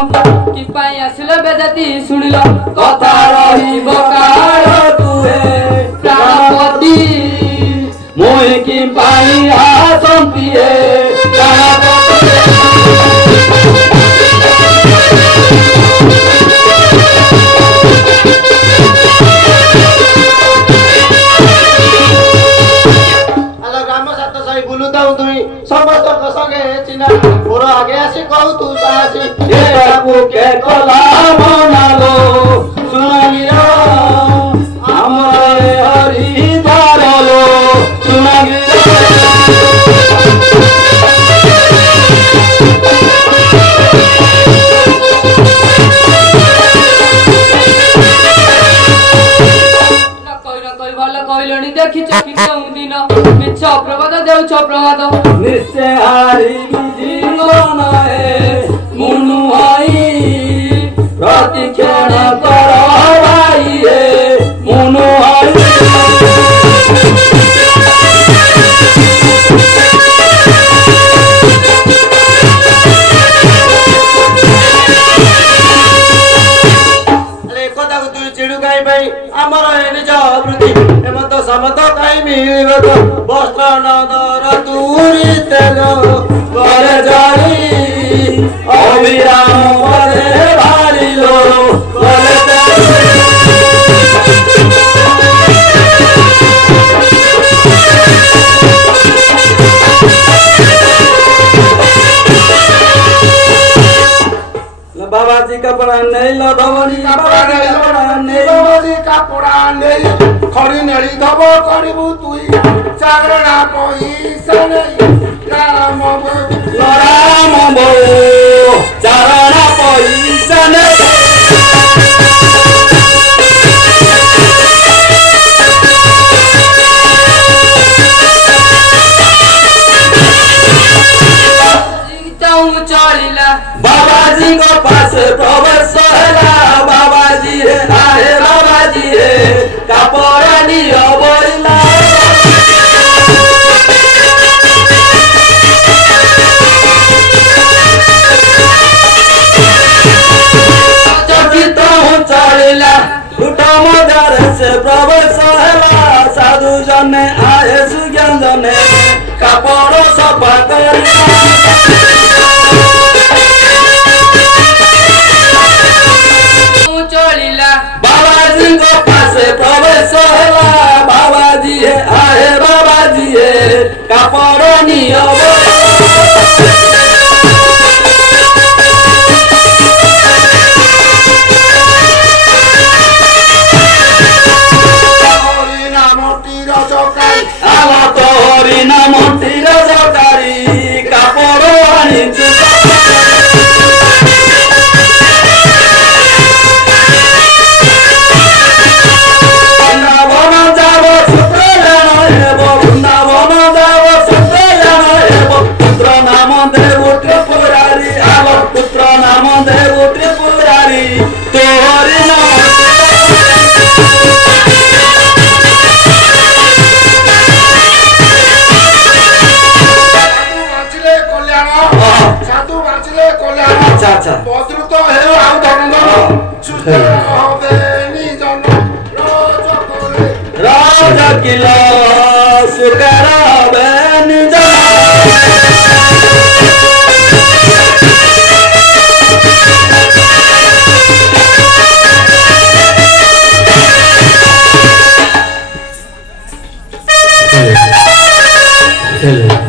कि पाई आसिल बेजाती सुनिल कथा रहिब काल तुहे प्राणपति मोहि कि पाई आसंतिए समस्त संगे चिना मोर आगे आसी कहू तू सासी ये बाबू के कला मनालो सुनागिया हमरे हरि धारलो सुनागिया कहलनी देखी चकित दिन मिछ प्रभात देउछ प्रभात निश्चय हारी जीवन मुनु आई प्रतिक्षण कर भाई मुनु समत कहीं मिल वस्त्र नदर दूरी तेल करे जाई अविराम करे भारी लो बाबा जी का पड़ा नहीं लो धवनी का पड़ा नहीं बाबा जी का पड़ा नहीं खड़ी नेली धब करिबु तुई चागरणा पैसा नहीं राम बो चागरणा पैसा नहीं बाबा जी को पास प्रवेश होला बाबा जी है आहे बाबा जी है कापरानी अबोला चकित हूँ चलिला लुटा मजार से प्रवेश होला साधु जने आए सुज्ञान जने कापड़ सफा करिला बाबाजी को पासे प्रवेश होला बाबाजी है आहे बाबाजी है कापड़नी हरि नाम तीर सरकारी कापड़ आनी अच्छा बद्रुत हे आउ धनंदन सुस्त होबे निजन राज किला सुकर होबे निजन चले